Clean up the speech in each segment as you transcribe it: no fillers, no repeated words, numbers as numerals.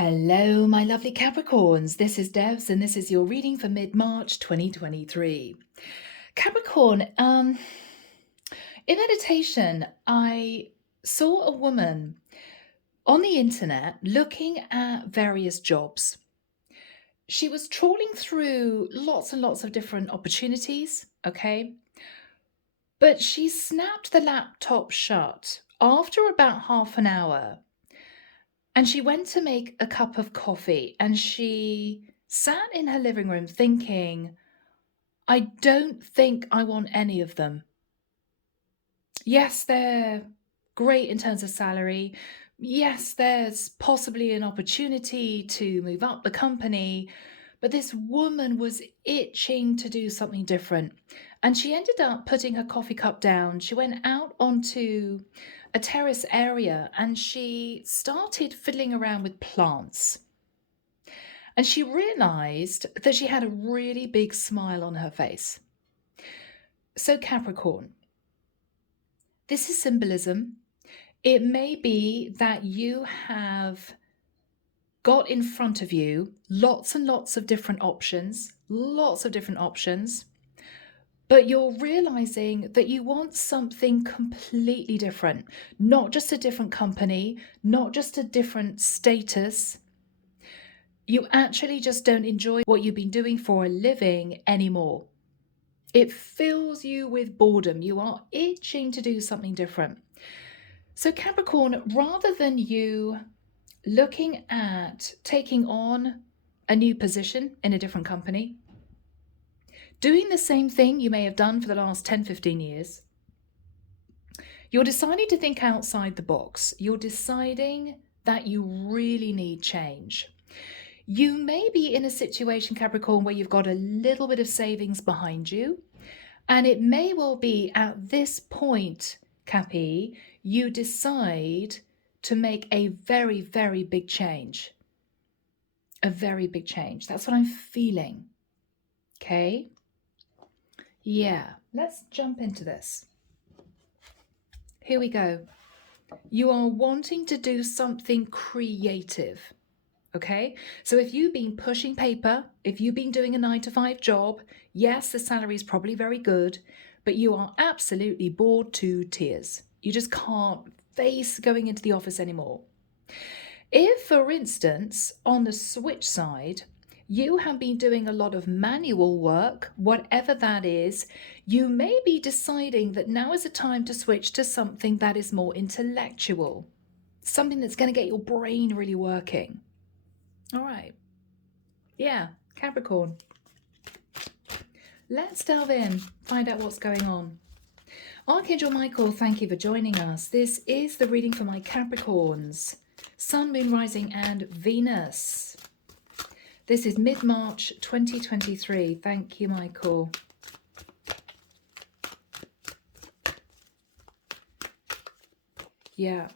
Hello, my lovely Capricorns. This is Debs, and this is your reading for mid-March 2023. Capricorn, in meditation, I saw a woman on the internet looking at various jobs. She was trawling through lots and lots of different opportunities, okay? But she snapped the laptop shut after about half an hour. And she went to make a cup of coffee and she sat in her living room thinking, I don't think I want any of them. Yes, they're great in terms of salary. Yes, there's possibly an opportunity to move up the company. But this woman was itching to do something different. And she ended up putting her coffee cup down. She went out onto a terrace area and she started fiddling around with plants. And she realized that she had a really big smile on her face. So, Capricorn, this is symbolism. It may be that you have got in front of you lots and lots of different options, but you're realizing that you want something completely different, not just a different company, not just a different status. You actually just don't enjoy what you've been doing for a living anymore. It fills you with boredom. You are itching to do something different. So Capricorn, rather than you looking at taking on a new position in a different company, doing the same thing you may have done for the last 10, 15 years, you're deciding to think outside the box. You're deciding that you really need change. You may be in a situation, Capricorn, where you've got a little bit of savings behind you, and it may well be at this point, Cappy, you decide to make a very, very big change. A very big change. That's what I'm feeling. Okay? Yeah, let's jump into this. Here we go. You are wanting to do something creative. Okay, so if you've been pushing paper, if you've been doing a 9-to-5 job, yes, the salary is probably very good, but you are absolutely bored to tears. You just can't face going into the office anymore. If, for instance, on the switch side, you have been doing a lot of manual work, whatever that is, you may be deciding that now is a time to switch to something that is more intellectual, something that's going to get your brain really working. All right. Yeah, Capricorn. Let's delve in, find out what's going on. Archangel Michael, thank you for joining us. This is the reading for my Capricorns. Sun, Moon, Rising, and Venus. This is mid-March 2023. Thank you, Michael. Yeah.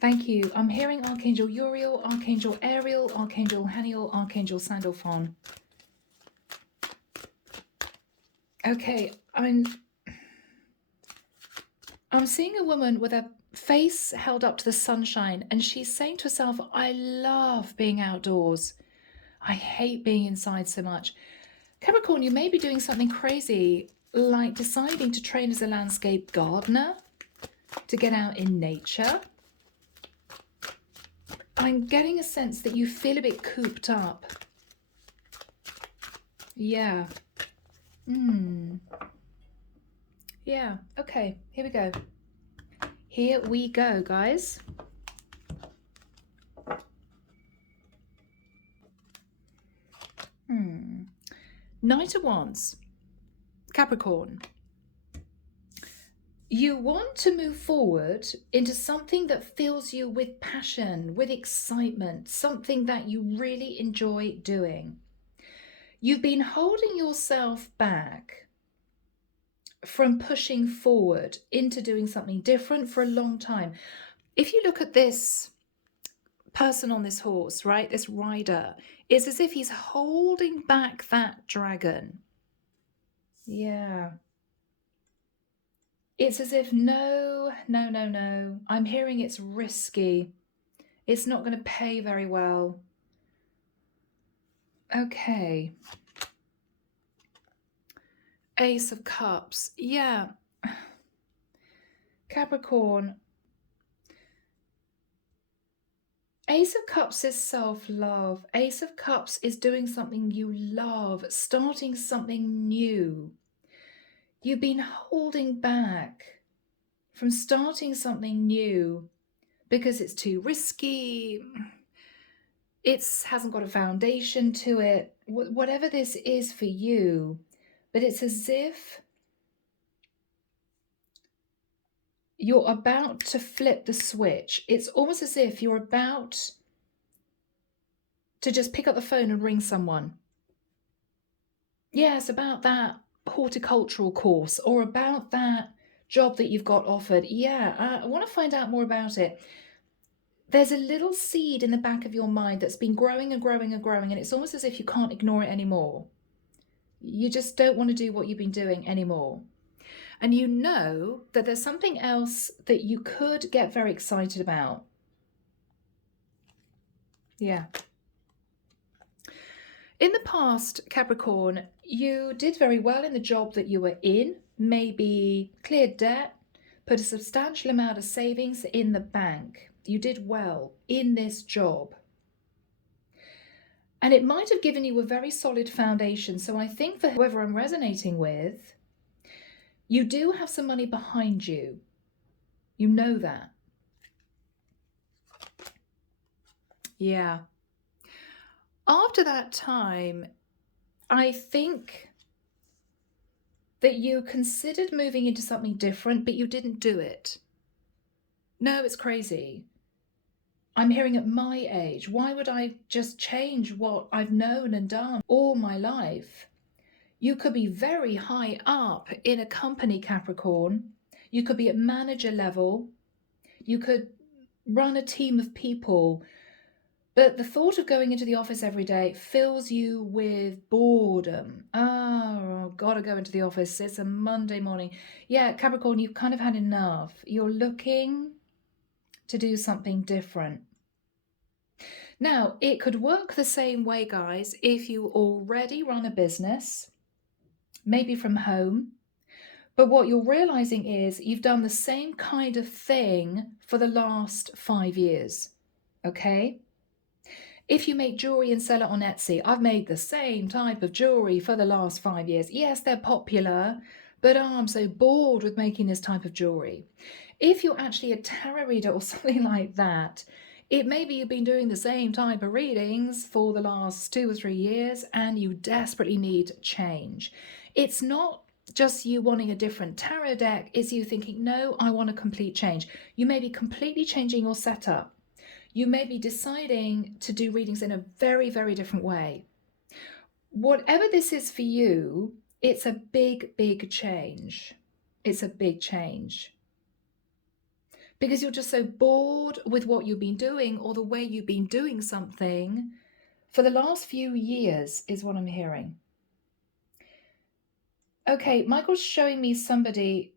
Thank you. I'm hearing Archangel Uriel, Archangel Ariel, Archangel Haniel, Archangel Sandalphon. Okay, I'm seeing a woman with a face held up to the sunshine, and she's saying to herself, I love being outdoors. I hate being inside so much. Capricorn, you may be doing something crazy, like deciding to train as a landscape gardener, to get out in nature. I'm getting a sense that you feel a bit cooped up. Yeah. Yeah, okay, here we go. Here we go, guys. Knight of Wands. Capricorn. You want to move forward into something that fills you with passion, with excitement, something that you really enjoy doing. You've been holding yourself back from pushing forward into doing something different for a long time. If you look at this person on this horse, right, this rider, it's as if he's holding back that dragon. Yeah. It's as if, no. I'm hearing it's risky. It's not going to pay very well. Okay. Ace of Cups. Yeah. Capricorn. Ace of Cups is self-love. Ace of Cups is doing something you love, starting something new. You've been holding back from starting something new because it's too risky. It hasn't got a foundation to it. Whatever this is for you, but it's as if you're about to flip the switch. It's almost as if you're about to just pick up the phone and ring someone. Yeah, it's about that horticultural course or about that job that you've got offered. Yeah, I want to find out more about it. There's a little seed in the back of your mind that's been growing and growing and growing, and it's almost as if you can't ignore it anymore. You just don't want to do what you've been doing anymore. And you know that there's something else that you could get very excited about. Yeah. In the past, Capricorn, you did very well in the job that you were in, maybe cleared debt, put a substantial amount of savings in the bank. You did well in this job. And it might have given you a very solid foundation. So I think for whoever I'm resonating with, you do have some money behind you. You know that. Yeah. After that time, I think that you considered moving into something different, but you didn't do it. No, it's crazy. I'm hearing at my age, why would I just change what I've known and done all my life? You could be very high up in a company, Capricorn. You could be at manager level. You could run a team of people. But the thought of going into the office every day fills you with boredom. Oh, gotta go into the office. It's a Monday morning. Yeah, Capricorn, you've kind of had enough. You're looking to do something different. Now, it could work the same way, guys, if you already run a business, maybe from home. But what you're realizing is you've done the same kind of thing for the last 5 years, okay? If you make jewelry and sell it on Etsy, I've made the same type of jewelry for the last 5 years. Yes, they're popular, but I'm so bored with making this type of jewelry. If you're actually a tarot reader or something like that, it may be you've been doing the same type of readings for the last 2 or 3 years and you desperately need change. It's not just you wanting a different tarot deck, it's you thinking, no, I want a complete change. You may be completely changing your setup. You may be deciding to do readings in a very, very different way. Whatever this is for you, it's a big, big change. It's a big change. Because you're just so bored with what you've been doing or the way you've been doing something for the last few years is what I'm hearing. Okay, Michael's showing me somebody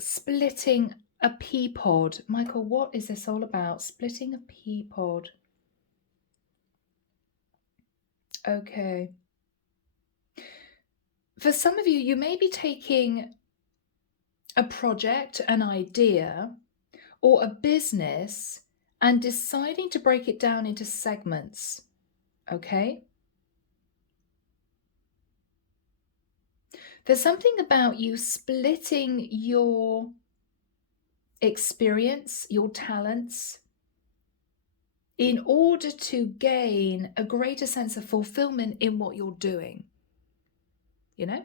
splitting a pea pod. Michael, what is this all about? Splitting a pea pod. Okay. For some of you, you may be taking a project, an idea, or a business and deciding to break it down into segments. Okay? There's something about you splitting your experience, your talents, in order to gain a greater sense of fulfillment in what you're doing. You know?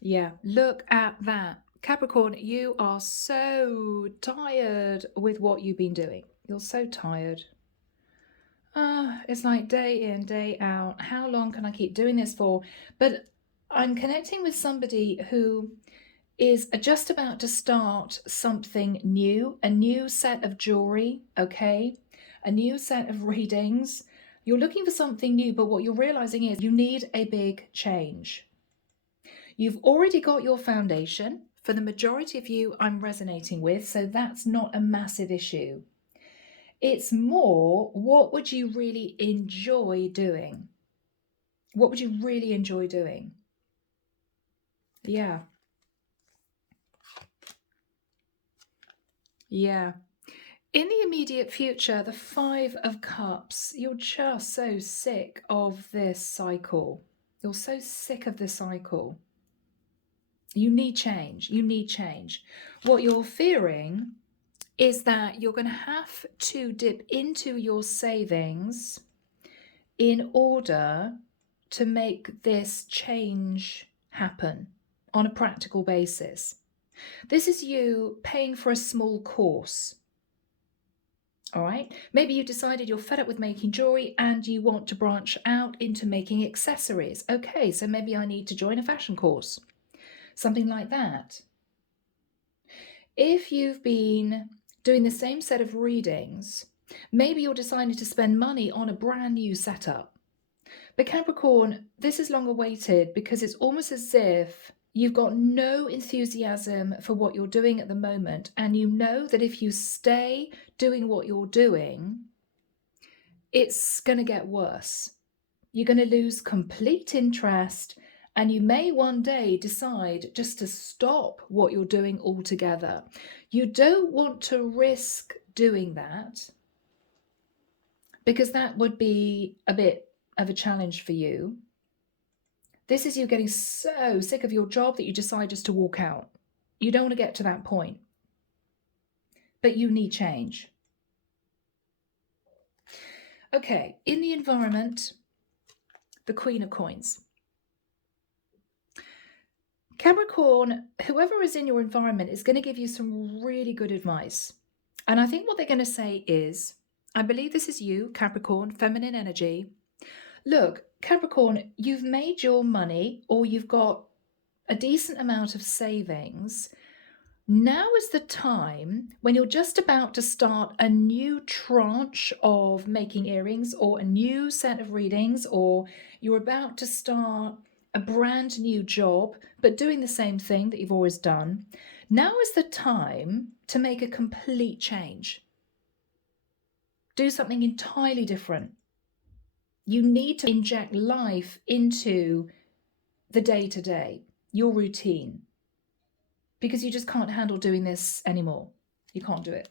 Yeah, look at that. Capricorn, you are so tired with what you've been doing. You're so tired. It's like day in, day out. How long can I keep doing this for? But I'm connecting with somebody who is just about to start something new, a new set of jewelry, okay? A new set of readings. You're looking for something new, but what you're realizing is you need a big change. You've already got your foundation For the majority of you, I'm resonating with, so that's not a massive issue. It's more, what would you really enjoy doing? What would you really enjoy doing? Yeah. Yeah. In the immediate future, the 5 of Cups, you're just so sick of this cycle. You're so sick of this cycle. You need change. You need change. What you're fearing is that you're going to have to dip into your savings in order to make this change happen on a practical basis. This is you paying for a small course. All right, maybe you decided you're fed up with making jewelry and you want to branch out into making accessories. Okay, so maybe I need to join a fashion course, something like that. If you've been doing the same set of readings, maybe you're deciding to spend money on a brand new setup. But Capricorn, this is long awaited because it's almost as if you've got no enthusiasm for what you're doing at the moment. And you know that if you stay doing what you're doing, it's going to get worse. You're going to lose complete interest. And you may one day decide just to stop what you're doing altogether. You don't want to risk doing that because that would be a bit of a challenge for you. This is you getting so sick of your job that you decide just to walk out. You don't want to get to that point. But you need change. Okay, in the environment, the Queen of Coins. Capricorn, whoever is in your environment is going to give you some really good advice. And I think what they're going to say is, I believe this is you, Capricorn, feminine energy. Look, Capricorn, you've made your money or you've got a decent amount of savings. Now is the time when you're just about to start a new tranche of making earrings or a new set of readings, or you're about to start a brand new job, but doing the same thing that you've always done. Now is the time to make a complete change. Do something entirely different. You need to inject life into the day-to-day, your routine, because you just can't handle doing this anymore. You can't do it.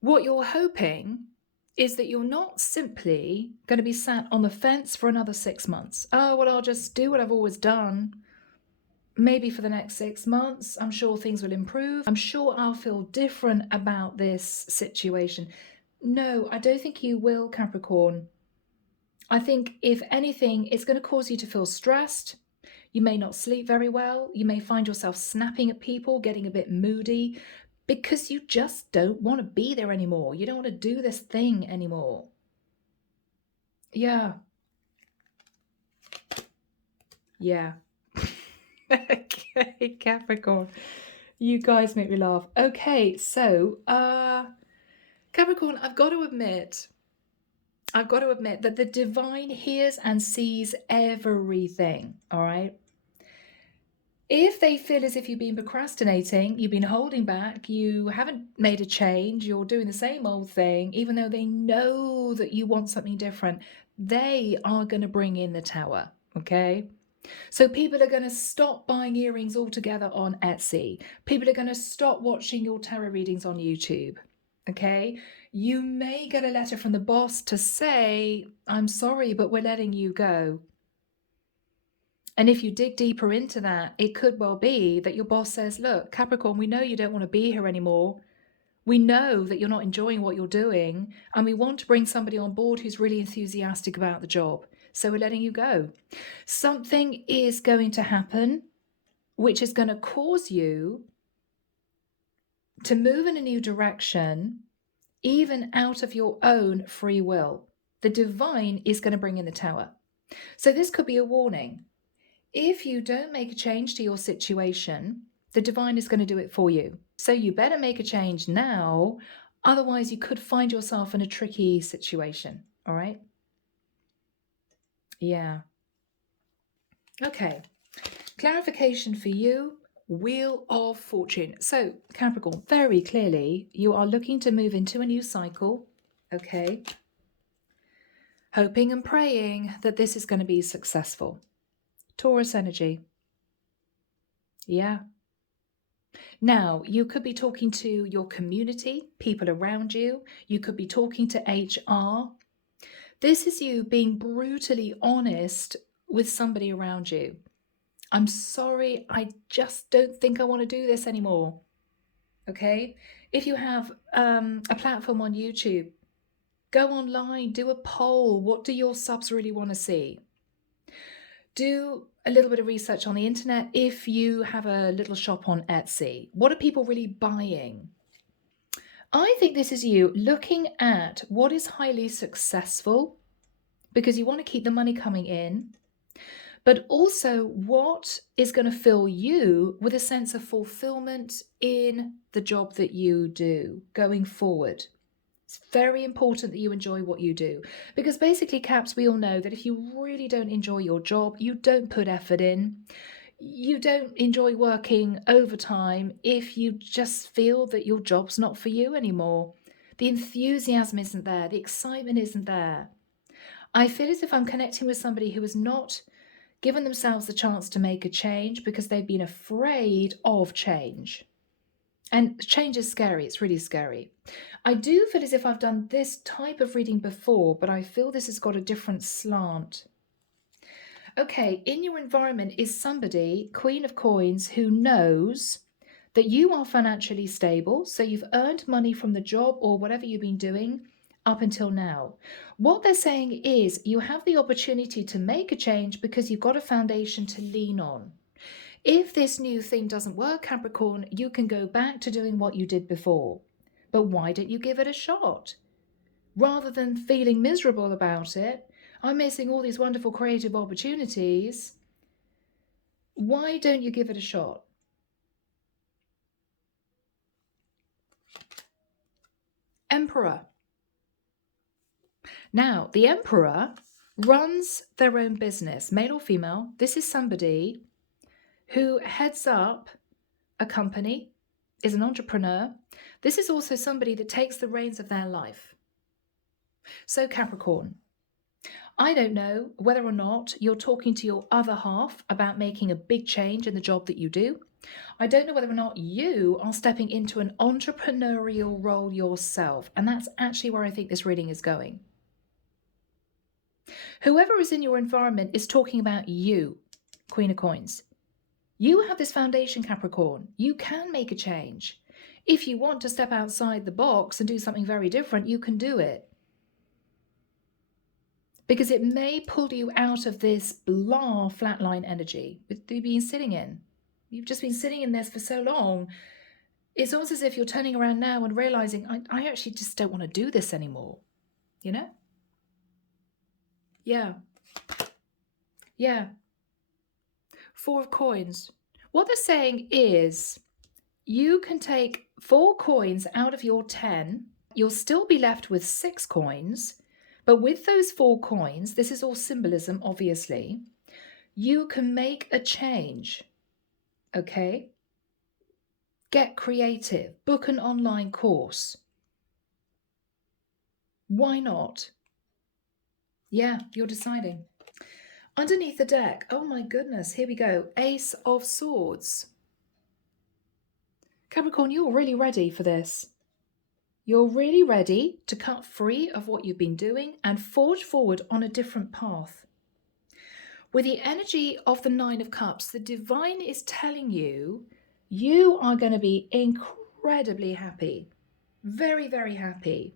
What you're hoping is that you're not simply going to be sat on the fence for another 6 months. Oh, well, I'll just do what I've always done. Maybe for the next 6 months, I'm sure things will improve. I'm sure I'll feel different about this situation. No, I don't think you will, Capricorn. I think if anything, it's going to cause you to feel stressed. You may not sleep very well. You may find yourself snapping at people, getting a bit moody, because you just don't want to be there anymore. You don't want to do this thing anymore. Yeah. Yeah. Okay, Capricorn. You guys make me laugh. Okay, so Capricorn, I've got to admit that the divine hears and sees everything, all right? If they feel as if you've been procrastinating, you've been holding back, you haven't made a change, you're doing the same old thing, even though they know that you want something different, they are going to bring in the tower, okay? So people are going to stop buying earrings altogether on Etsy. People are going to stop watching your tarot readings on YouTube, okay? You may get a letter from the boss to say, I'm sorry, but we're letting you go. And if you dig deeper into that, it could well be that your boss says, look, Capricorn, we know you don't want to be here anymore. We know that you're not enjoying what you're doing, and we want to bring somebody on board who's really enthusiastic about the job. So we're letting you go. Something is going to happen, which is going to cause you to move in a new direction, even out of your own free will. The divine is going to bring in the tower. So this could be a warning. If you don't make a change to your situation, the divine is going to do it for you. So you better make a change now. Otherwise, you could find yourself in a tricky situation. All right? Yeah. Okay, clarification for you. Wheel of Fortune. So, Capricorn, very clearly, you are looking to move into a new cycle. Okay. Hoping and praying that this is going to be successful. Taurus energy. Yeah. Now, you could be talking to your community, people around you. You could be talking to HR. This is you being brutally honest with somebody around you. I'm sorry, I just don't think I want to do this anymore. Okay? If you have a platform on YouTube, go online, do a poll. What do your subs really want to see? Do a little bit of research on the internet if you have a little shop on Etsy. What are people really buying? I think this is you looking at what is highly successful because you want to keep the money coming in, but also what is going to fill you with a sense of fulfillment in the job that you do going forward. It's very important that you enjoy what you do because basically, Caps, we all know that if you really don't enjoy your job, you don't put effort in, you don't enjoy working overtime if you just feel that your job's not for you anymore. The enthusiasm isn't there, the excitement isn't there. I feel as if I'm connecting with somebody who has not given themselves the chance to make a change because they've been afraid of change. And change is scary. It's really scary. I do feel as if I've done this type of reading before, but I feel this has got a different slant. Okay, in your environment is somebody, Queen of Coins, who knows that you are financially stable. So you've earned money from the job or whatever you've been doing up until now. What they're saying is you have the opportunity to make a change because you've got a foundation to lean on. If this new thing doesn't work, Capricorn, you can go back to doing what you did before. But why don't you give it a shot? Rather than feeling miserable about it, I'm missing all these wonderful creative opportunities. Why don't you give it a shot? Emperor. Now, the Emperor runs their own business, male or female. This is somebody who heads up a company, is an entrepreneur. This is also somebody that takes the reins of their life. So, Capricorn, I don't know whether or not you're talking to your other half about making a big change in the job that you do. I don't know whether or not you are stepping into an entrepreneurial role yourself. And that's actually where I think this reading is going. Whoever is in your environment is talking about you, Queen of Coins. You have this foundation, Capricorn. You can make a change. If you want to step outside the box and do something very different, you can do it. Because it may pull you out of this blah flatline energy that you've been sitting in. You've just been sitting in this for so long. It's almost as if you're turning around now and realizing, I actually just don't want to do this anymore. You know? Yeah. Yeah. 4 of Coins. What they're saying is you can take 4 coins out of your 10. You'll still be left with 6 coins. But with those 4 coins, this is all symbolism, obviously, you can make a change. Okay? Get creative. Book an online course. Why not? Yeah, you're deciding. Underneath the deck, oh my goodness, here we go. Ace of Swords. Capricorn, you're really ready for this. You're really ready to cut free of what you've been doing and forge forward on a different path. With the energy of the 9 of Cups, the divine is telling you, you are going to be incredibly happy. Very, very happy.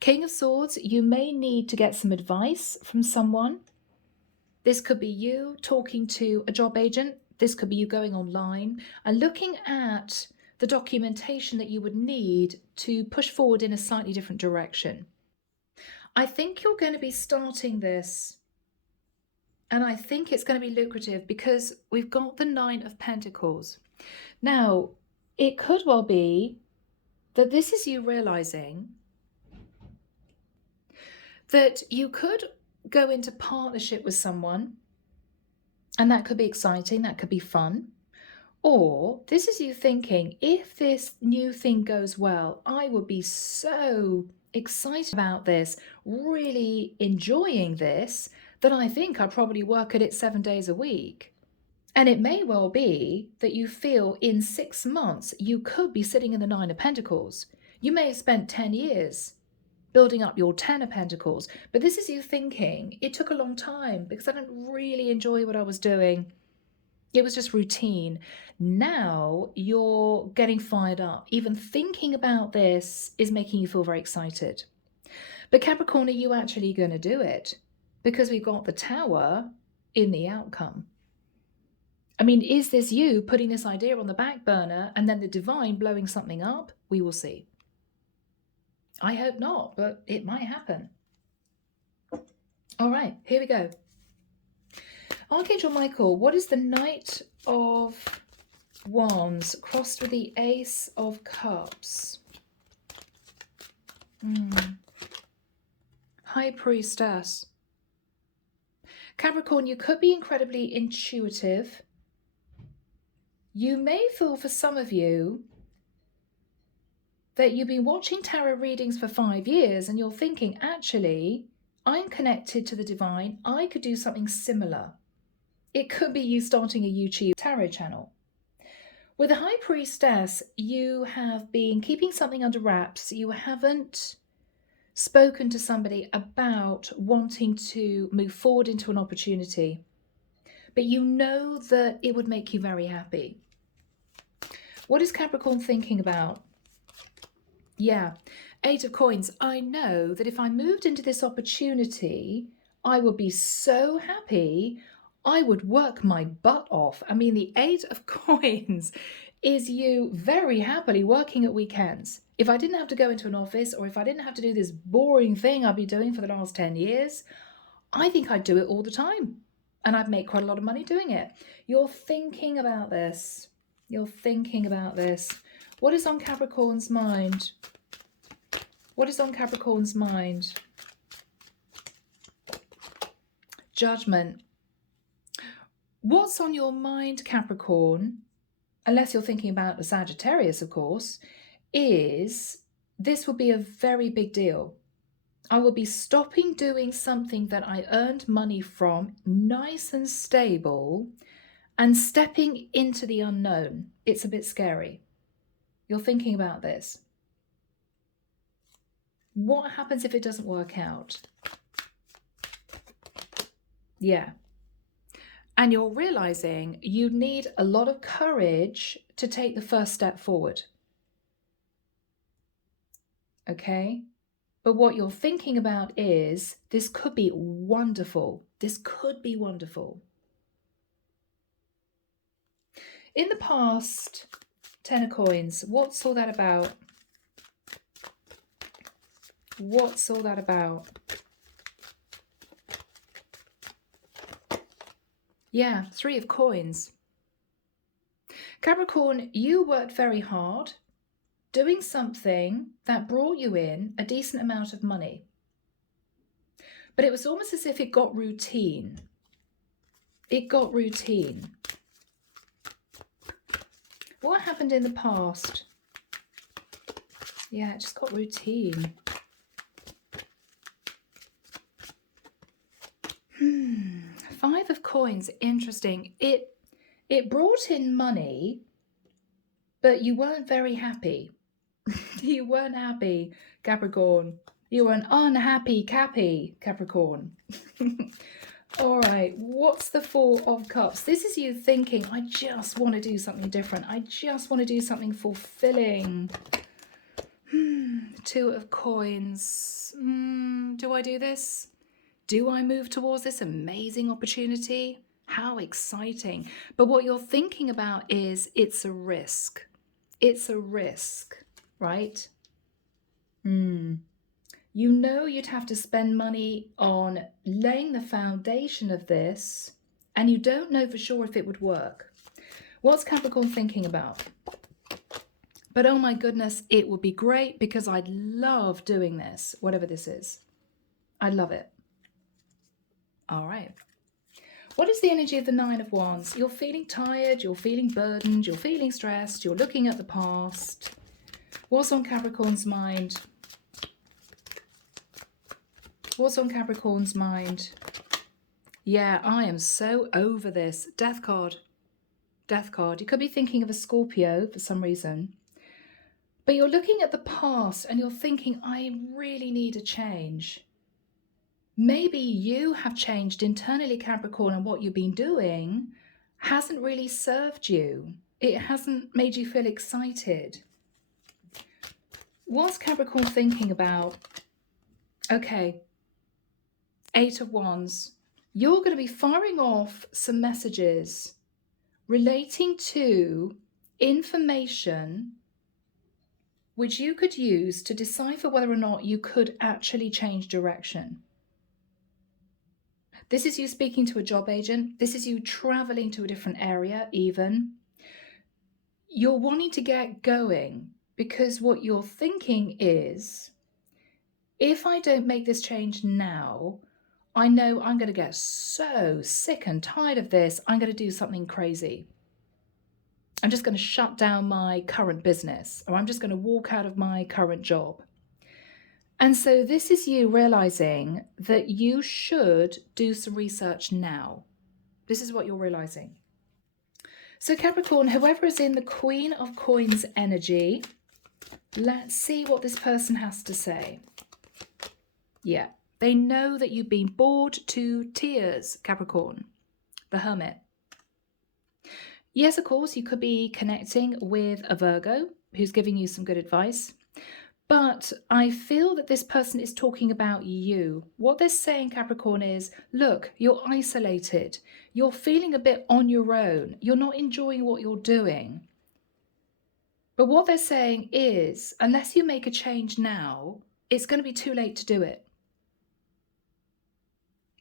King of Swords, you may need to get some advice from someone. This could be you talking to a job agent. This could be you going online and looking at the documentation that you would need to push forward in a slightly different direction. I think you're going to be starting this, and I think it's going to be lucrative because we've got the 9 of Pentacles. Now, it could well be that this is you realizing that you could go into partnership with someone And that could be exciting, that could be fun. Or this is you thinking, if this new thing goes well, I would be so excited about this, really enjoying this, that I think I'd probably work at it 7 days a week. And it may well be that you feel in 6 months you could be sitting in the 9 of Pentacles. You may have spent 10 years building up your 10 of Pentacles, but this is you thinking, it took a long time because I didn't really enjoy what I was doing. It was just routine. Now you're getting fired up. Even thinking about this is making you feel very excited. But Capricorn, are you actually going to do it? Because we've got the Tower in the outcome. I mean, is this you putting this idea on the back burner and then the divine blowing something up? We will see. I hope not, but it might happen. All right, here we go. Archangel Michael, what is the Knight of Wands crossed with the Ace of Cups? High Priestess. Capricorn, you could be incredibly intuitive. You may feel for some of you that you've been watching tarot readings for 5 years and you're thinking, actually, I'm connected to the divine. I could do something similar. It could be you starting a YouTube tarot channel. With the High Priestess, you have been keeping something under wraps. You haven't spoken to somebody about wanting to move forward into an opportunity, but you know that it would make you very happy. What is Capricorn thinking about? Yeah, 8 of Coins. I know that if I moved into this opportunity, I would be so happy. I would work my butt off. I mean, the 8 of Coins is you very happily working at weekends. If I didn't have to go into an office, or if I didn't have to do this boring thing I've been doing for the last 10 years, I think I'd do it all the time. And I'd make quite a lot of money doing it. You're thinking about this. You're thinking about this. What is on Capricorn's mind? What is on Capricorn's mind? Judgment. What's on your mind, Capricorn, unless you're thinking about the Sagittarius, of course, is this will be a very big deal. I will be stopping doing something that I earned money from, nice and stable, and stepping into the unknown. It's a bit scary. You're thinking about this. What happens if it doesn't work out? Yeah. And you're realizing you need a lot of courage to take the first step forward. Okay? But what you're thinking about is, this could be wonderful. This could be wonderful. In the past, 10 of Coins, what's all that about? What's all that about? Yeah, 3 of Coins. Capricorn, you worked very hard doing something that brought you in a decent amount of money. But it was almost as if it got routine. It got routine. What happened in the past? Yeah, it just got routine. 5 of Coins, interesting. It brought in money, but you weren't very happy. You weren't happy, Capricorn. You were an unhappy Cappy, Capricorn. All right, what's the 4 of Cups? This is you thinking, I just want to do something different. I just want to do something fulfilling. 2 of Coins. Do I do this? Do I move towards this amazing opportunity? How exciting. But what you're thinking about is it's a risk. It's a risk, right? You know you'd have to spend money on laying the foundation of this, and you don't know for sure if it would work. What's Capricorn thinking about? But oh my goodness, it would be great because I'd love doing this, whatever this is. I love it. All right. What is the energy of the Nine of Wands? You're feeling tired, you're feeling burdened, you're feeling stressed, you're looking at the past. What's on Capricorn's mind? What's on Capricorn's mind? Yeah, I am so over this. Death card. Death card. You could be thinking of a Scorpio for some reason. But you're looking at the past and you're thinking, I really need a change. Maybe you have changed internally, Capricorn, and what you've been doing hasn't really served you. It hasn't made you feel excited. What's Capricorn thinking about? Okay, 8 of Wands. You're going to be firing off some messages relating to information which you could use to decipher whether or not you could actually change direction. This is you speaking to a job agent. This is you traveling to a different area even. You're wanting to get going because what you're thinking is, if I don't make this change now, I know I'm going to get so sick and tired of this, I'm going to do something crazy. I'm just going to shut down my current business, or I'm just going to walk out of my current job. And so this is you realizing that you should do some research now. This is what you're realizing. So Capricorn, whoever is in the Queen of Coins energy, let's see what this person has to say. Yeah, they know that you've been bored to tears, Capricorn. The Hermit. Yes, of course, you could be connecting with a Virgo who's giving you some good advice. But I feel that this person is talking about you. What they're saying, Capricorn, is, look, you're isolated. You're feeling a bit on your own. You're not enjoying what you're doing. But what they're saying is, unless you make a change now, it's going to be too late to do it.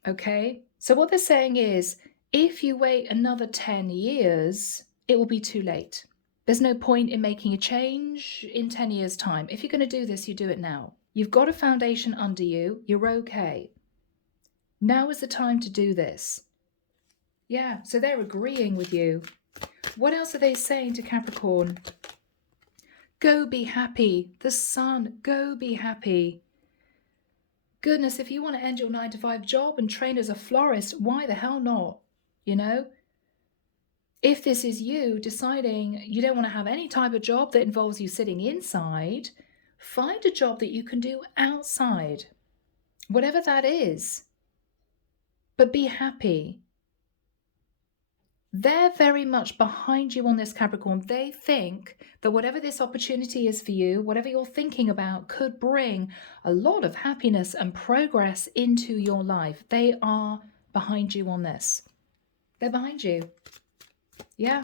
Okay? So what they're saying is, if you wait another 10 years, it will be too late. There's no point in making a change in 10 years' time. If you're going to do this, you do it now. You've got a foundation under you. You're okay. Now is the time to do this. Yeah, so they're agreeing with you. What else are they saying to Capricorn? Go be happy. The Sun, go be happy. Goodness, if you want to end your 9-to-5 job and train as a florist, why the hell not? You know? If this is you deciding you don't want to have any type of job that involves you sitting inside, find a job that you can do outside, whatever that is. But be happy. They're very much behind you on this, Capricorn. They think that whatever this opportunity is for you, whatever you're thinking about, could bring a lot of happiness and progress into your life. They are behind you on this. They're behind you. Yeah.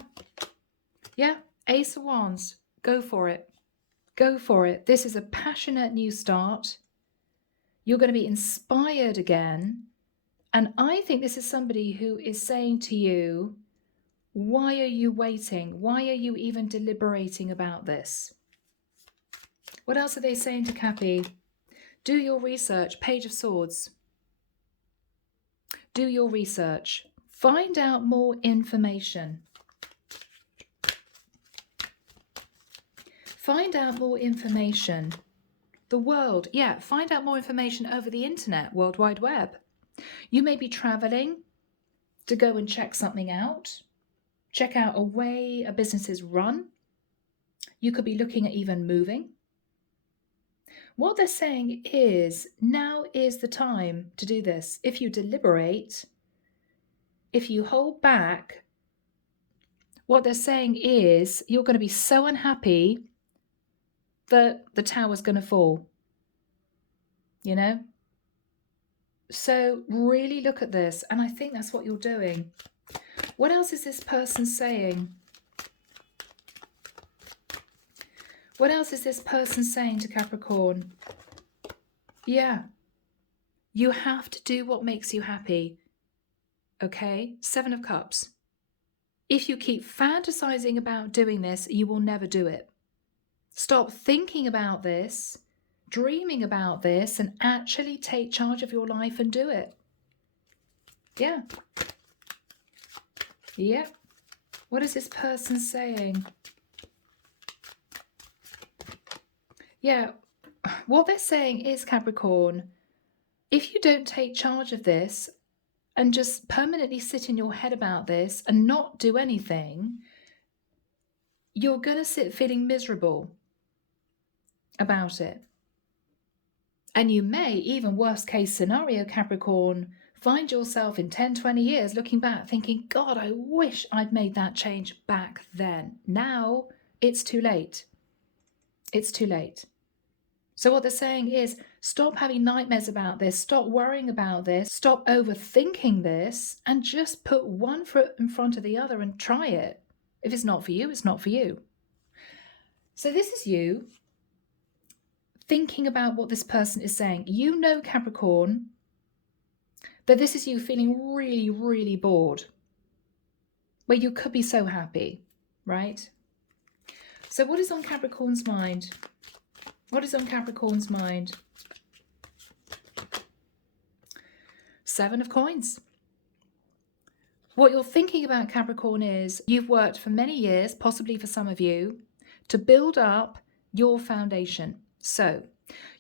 Yeah. Ace of Wands. Go for it. Go for it. This is a passionate new start. You're going to be inspired again. And I think this is somebody who is saying to you, why are you waiting? Why are you even deliberating about this? What else are they saying to Cappy? Do your research. Page of Swords. Do your research. Find out more information. Find out more information. The world, yeah, find out more information over the internet, World Wide Web. You may be traveling to go and check something out. Check out a way a business is run. You could be looking at even moving. What they're saying is, now is the time to do this. If you deliberate, if you hold back, what they're saying is you're going to be so unhappy that the tower's going to fall. You know? So really look at this, and I think that's what you're doing. What else is this person saying? What else is this person saying to Capricorn? Yeah. You have to do what makes you happy. Okay? 7 of Cups. If you keep fantasizing about doing this, you will never do it. Stop thinking about this, dreaming about this, and actually take charge of your life and do it. Yeah. Yep. What is this person saying? Yeah, what they're saying is, Capricorn, if you don't take charge of this and just permanently sit in your head about this and not do anything, you're going to sit feeling miserable about it. And you may, even worst case scenario, Capricorn, find yourself in 10, 20 years looking back thinking, God, I wish I'd made that change back then. Now it's too late. It's too late. So what they're saying is, stop having nightmares about this, stop worrying about this, stop overthinking this, and just put one foot in front of the other and try it. If it's not for you, it's not for you. So this is you thinking about what this person is saying. You know, Capricorn, that this is you feeling really, really bored, where you could be so happy, right? So what is on Capricorn's mind? What is on Capricorn's mind? 7 of coins. What you're thinking about, Capricorn, is you've worked for many years, possibly for some of you, to build up your foundation. So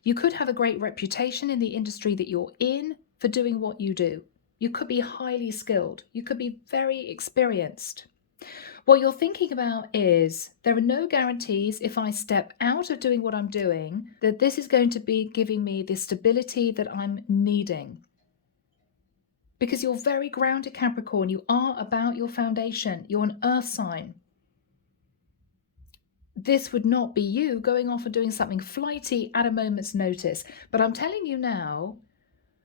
you could have a great reputation in the industry that you're in for doing what you do. You could be highly skilled. You could be very experienced. What you're thinking about is there are no guarantees if I step out of doing what I'm doing that this is going to be giving me the stability that I'm needing. Because you're very grounded, Capricorn. You are about your foundation. You're an earth sign. This would not be you going off and doing something flighty at a moment's notice. But I'm telling you now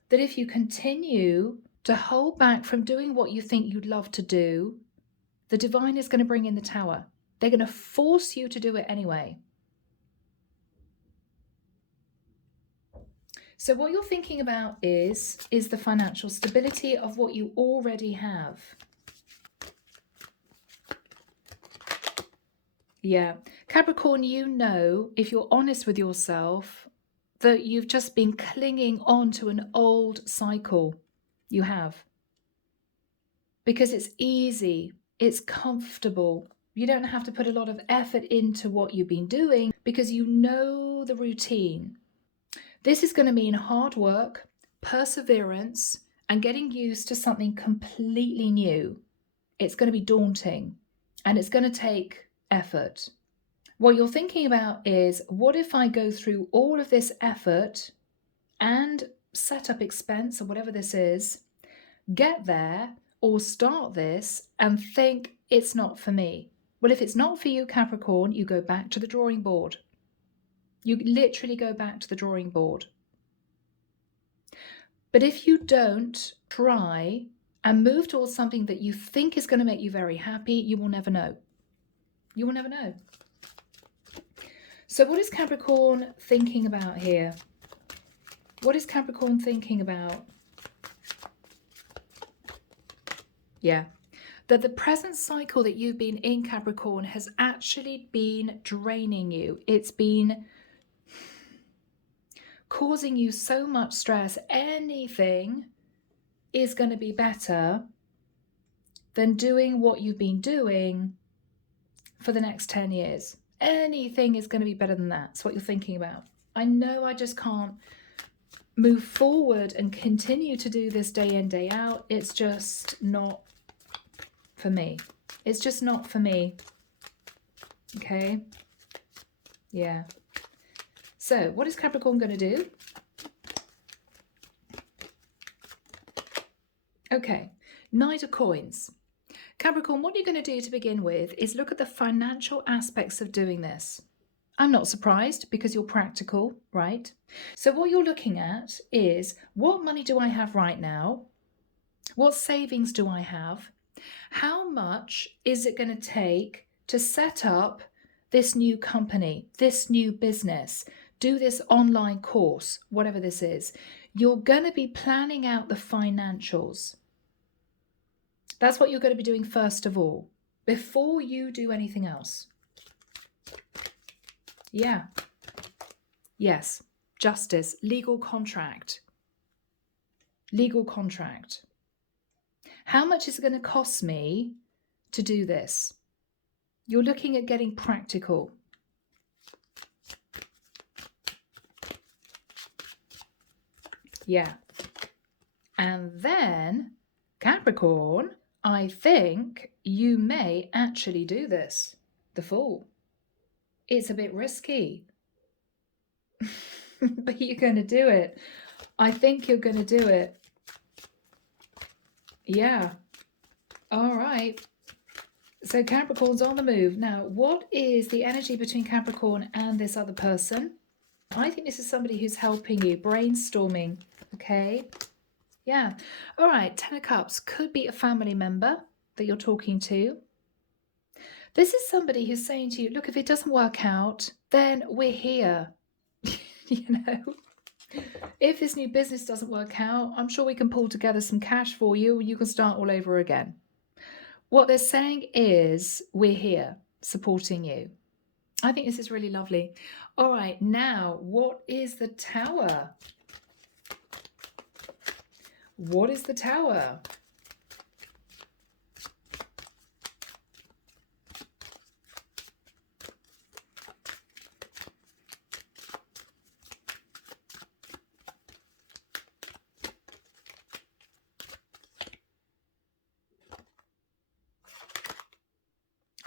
that if you continue to hold back from doing what you think you'd love to do, the divine is going to bring in the tower. They're going to force you to do it anyway. So what you're thinking about is the financial stability of what you already have. Yeah. Capricorn, you know, if you're honest with yourself, that you've just been clinging on to an old cycle. You have. Because it's easy. It's comfortable. You don't have to put a lot of effort into what you've been doing because you know the routine. This is going to mean hard work, perseverance, and getting used to something completely new. It's going to be daunting and it's going to take effort. What you're thinking about is, what if I go through all of this effort and setup expense or whatever this is, get there or start this and think it's not for me? Well, if it's not for you, Capricorn, you go back to the drawing board. You literally go back to the drawing board. But if you don't try and move towards something that you think is going to make you very happy, you will never know. You will never know. So what is Capricorn thinking about here? What is Capricorn thinking about? Yeah. That the present cycle that you've been in, Capricorn, has actually been draining you. It's been causing you so much stress. Anything is going to be better than doing what you've been doing for the next 10 years. Anything is going to be better than that. That's what you're thinking about. I know I just can't move forward and continue to do this day in, day out. It's just not for me. It's just not for me. Okay? Yeah. So what is Capricorn going to do? Okay, Knight of Coins. Capricorn, what you're going to do to begin with is look at the financial aspects of doing this. I'm not surprised because you're practical, right? So what you're looking at is, what money do I have right now? What savings do I have? How much is it going to take to set up this new company, this new business, do this online course, whatever this is? You're going to be planning out the financials. That's what you're going to be doing first of all, before you do anything else. Yeah. Yes. Justice. Legal contract. Legal contract. How much is it going to cost me to do this. You're looking at getting practical. Yeah. And then, Capricorn, I think you may actually do this. The Fool. It's a bit risky. But you're going to do it. I think you're going to do it. Yeah. All right. So Capricorn's on the move. Now, what is the energy between Capricorn and this other person? I think this is somebody who's helping you, brainstorming. Okay. Yeah. All right. 10 of Cups could be a family member that you're talking to. This is somebody who's saying to you, look, if it doesn't work out, then we're here. You know, if this new business doesn't work out, I'm sure we can pull together some cash for you. You can start all over again. What they're saying is, we're here supporting you. I think this is really lovely. All right, now, what is the Tower? What is the Tower?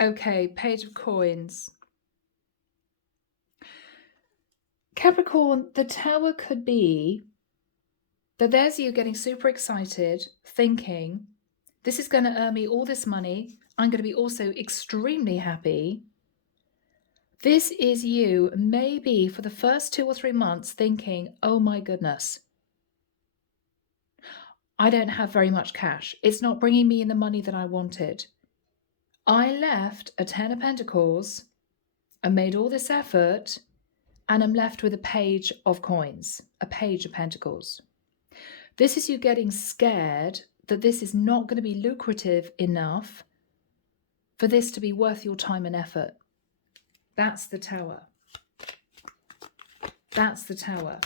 Okay, Page of Coins. Capricorn, the Tower could be that there's you getting super excited, thinking, this is going to earn me all this money. I'm going to be also extremely happy. This is you maybe for the first 2 or 3 months thinking, oh my goodness, I don't have very much cash. It's not bringing me in the money that I wanted. I left a 10 of Pentacles and made all this effort, and I'm left with a Page of Coins, a Page of Pentacles. This is you getting scared that this is not going to be lucrative enough for this to be worth your time and effort. That's the Tower. That's the Tower.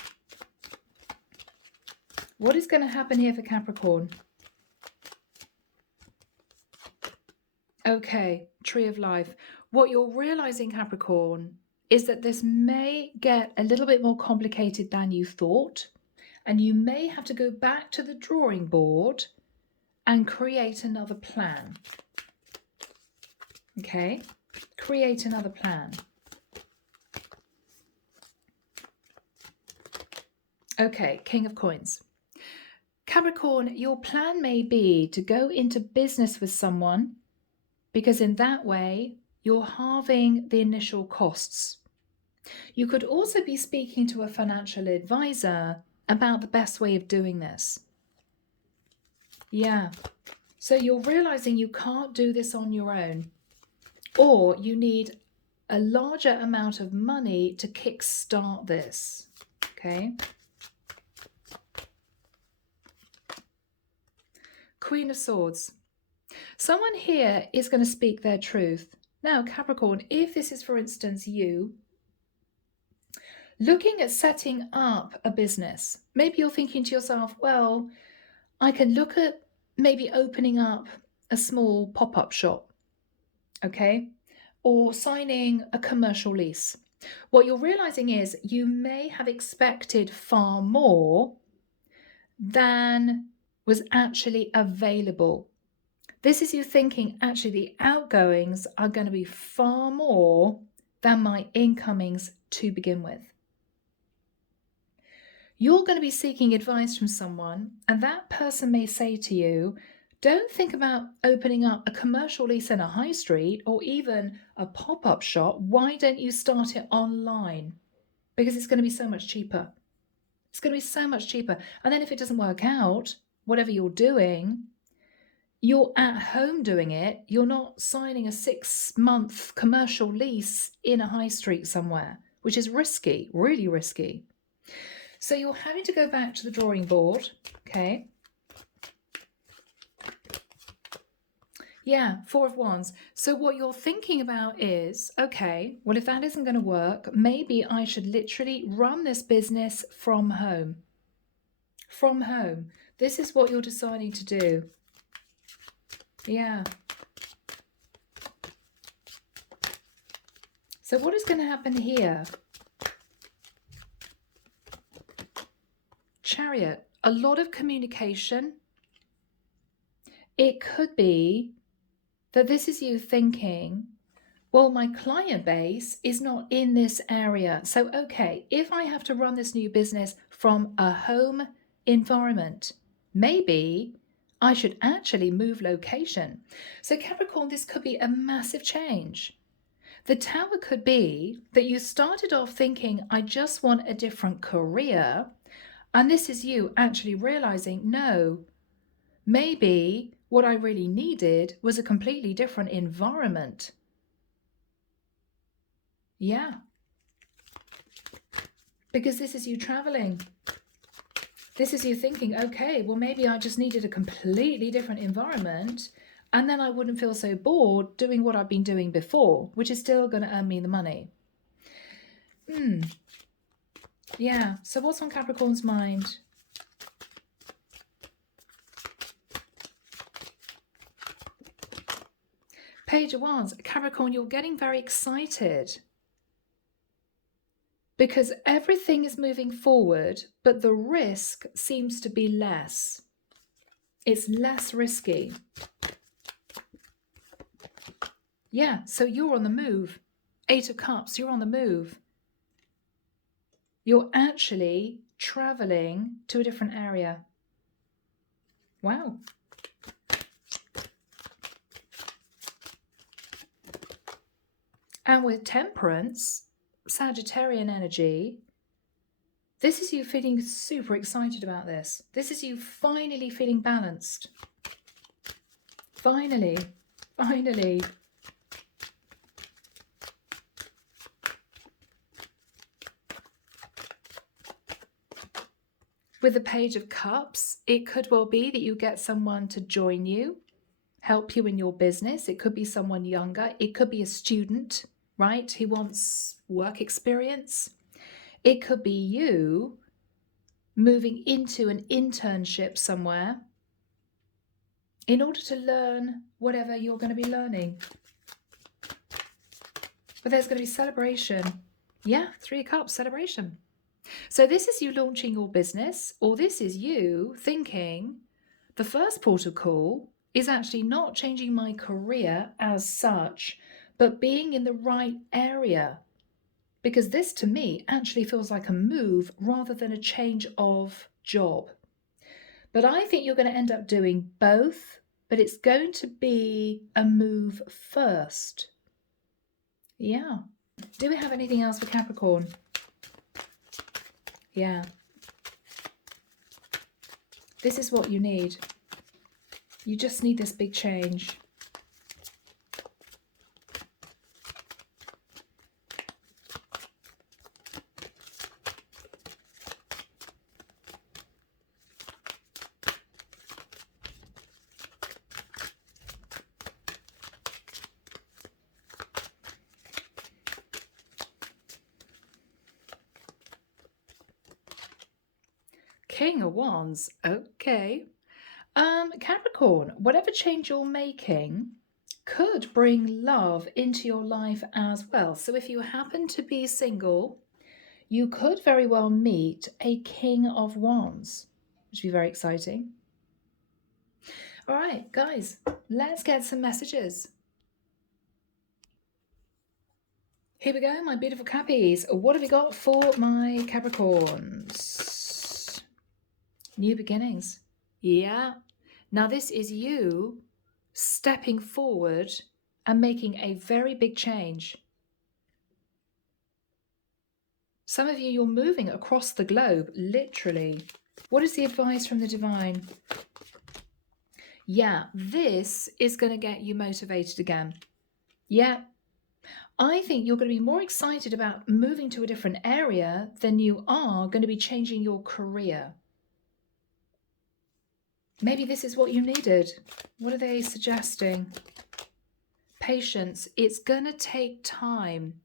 What is going to happen here for Capricorn? Okay, Tree of Life. What you're realizing, Capricorn, is that this may get a little bit more complicated than you thought, and you may have to go back to the drawing board and create another plan. Okay, create another plan. Okay, King of Coins. Capricorn, your plan may be to go into business with someone, because in that way, you're halving the initial costs. You could also be speaking to a financial advisor about the best way of doing this. Yeah. So you're realizing you can't do this on your own, or you need a larger amount of money to kickstart this. Okay. Queen of Swords. Someone here is going to speak their truth. Now, Capricorn, if this is, for instance, you looking at setting up a business, maybe you're thinking to yourself, well, I can look at maybe opening up a small pop-up shop, okay, or signing a commercial lease. What you're realizing is you may have expected far more than was actually available. This is you thinking, actually, the outgoings are going to be far more than my incomings to begin with. You're going to be seeking advice from someone, and that person may say to you, don't think about opening up a commercial lease in a high street or even a pop-up shop. Why don't you start it online? Because it's going to be so much cheaper. It's going to be so much cheaper. And then if it doesn't work out, whatever you're doing, you're at home doing it. You're not signing a 6-month commercial lease in a high street somewhere, which is risky, really risky. So you're having to go back to the drawing board, okay? Yeah, 4 of Wands. So what you're thinking about is, okay, well, if that isn't going to work, maybe I should literally run this business from home. From home. This is what you're deciding to do. Yeah. So what is going to happen here? Chariot, a lot of communication. It could be that this is you thinking, well, my client base is not in this area. So, okay, if I have to run this new business from a home environment, maybe I should actually move location. So Capricorn, this could be a massive change. The Tower could be that you started off thinking, I just want a different career. And this is you actually realizing, no, maybe what I really needed was a completely different environment. Yeah. Because this is you traveling. This is you thinking, okay, well, maybe I just needed a completely different environment, and then I wouldn't feel so bored doing what I've been doing before, which is still going to earn me the money. Yeah, so what's on Capricorn's mind? Page of Wands. Capricorn, you're getting very excited because everything is moving forward, but the risk seems to be less. It's less risky. Yeah, so you're on the move. 8 of Cups, you're on the move. You're actually traveling to a different area. Wow. And with Temperance, Sagittarian energy, this is you feeling super excited about this. This is you finally feeling balanced. Finally. With the Page of Cups, it could well be that you get someone to join you, help you in your business. It could be someone younger. It could be a student, right? Who wants work experience. It could be you moving into an internship somewhere in order to learn whatever you're going to be learning. But there's going to be celebration. Yeah, 3 of Cups, celebration. So this is you launching your business, or this is you thinking the first port of call is actually not changing my career as such, but being in the right area. Because this to me actually feels like a move rather than a change of job. But I think you're going to end up doing both, but it's going to be a move first. Yeah. Do we have anything else for Capricorn? Yeah. This is what you need. You just need this big change. King of Wands. Okay. Capricorn, whatever change you're making could bring love into your life as well. So if you happen to be single, you could very well meet a King of Wands, which would be very exciting. All right, guys, let's get some messages. Here we go, my beautiful Cappies. What have we got for my Capricorns? New beginnings. Yeah. Now this is you stepping forward and making a very big change. Some of you, you're moving across the globe, literally. What is the advice from the divine? Yeah, this is going to get you motivated again. Yeah. I think you're going to be more excited about moving to a different area than you are going to be changing your career. Maybe this is what you needed. What are they suggesting? Patience. It's going to take time.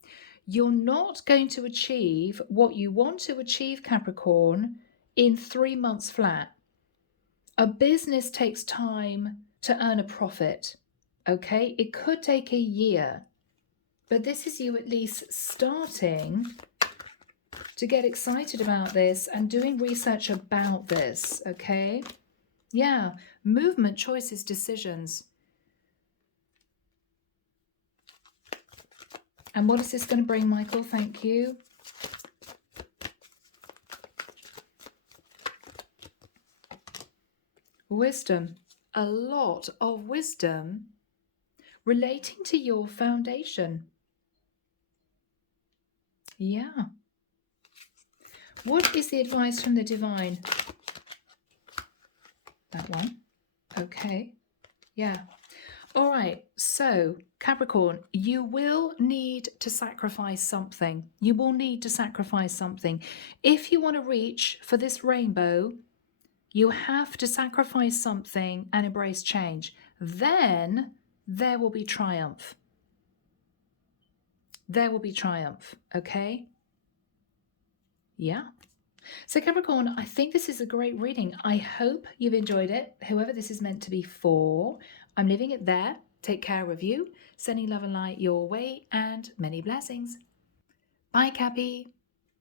You're not going to achieve what you want to achieve, Capricorn, in 3 months flat. A business takes time to earn a profit, okay? It could take a year. But this is you at least starting to get excited about this and doing research about this, okay? Yeah, movement, choices, decisions. And what is this going to bring, Michael? Thank you. Wisdom. A lot of wisdom relating to your foundation. Yeah. What is the advice from the divine? That one. Okay. Yeah. All right. So, Capricorn, you will need to sacrifice something. You will need to sacrifice something. If you want to reach for this rainbow, you have to sacrifice something and embrace change. Then there will be triumph. There will be triumph. Okay? Yeah. So, Capricorn, I think this is a great reading. I hope you've enjoyed it. Whoever this is meant to be for, I'm leaving it there. Take care of you. Sending love and light your way and many blessings. Bye, Cappy.